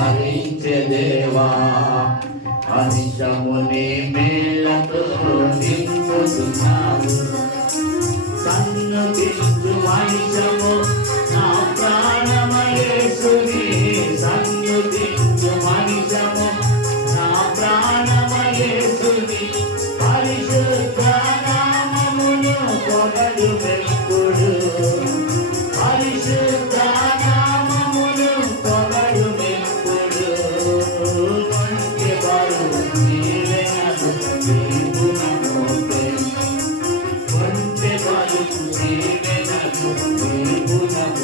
హరించేదేవా అనిశముని మేళతో నింపుతున్నాను కన్ను తింటు మహిషము నా ప్రాణమయేసుని. కన్ను తింటు మహిషము నా ప్రాణమయేసుని. హరిష I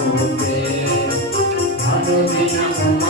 don't need be your.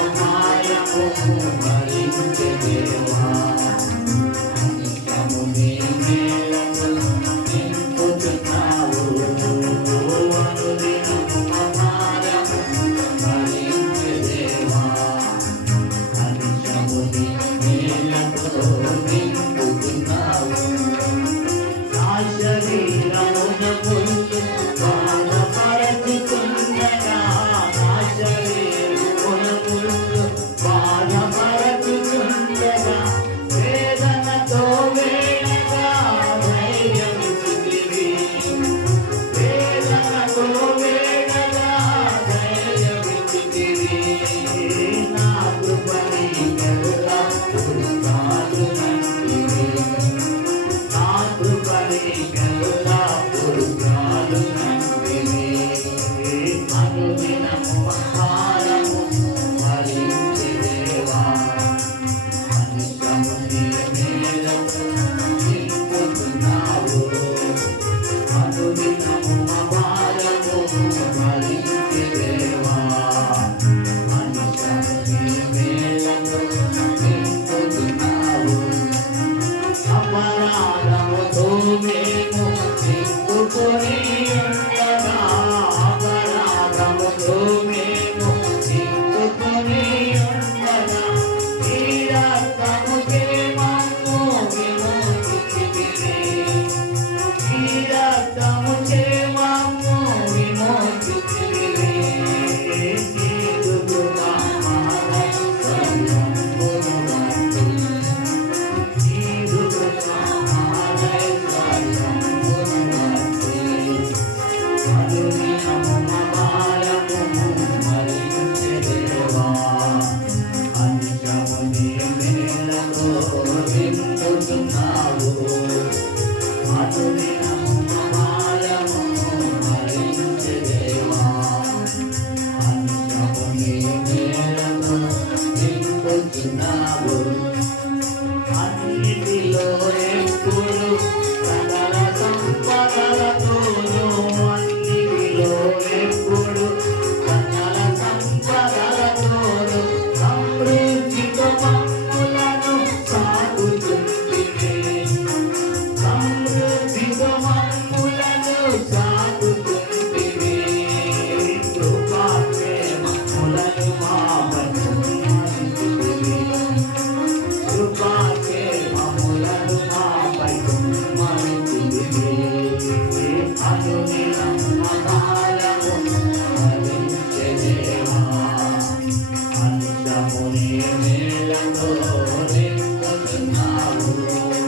amor.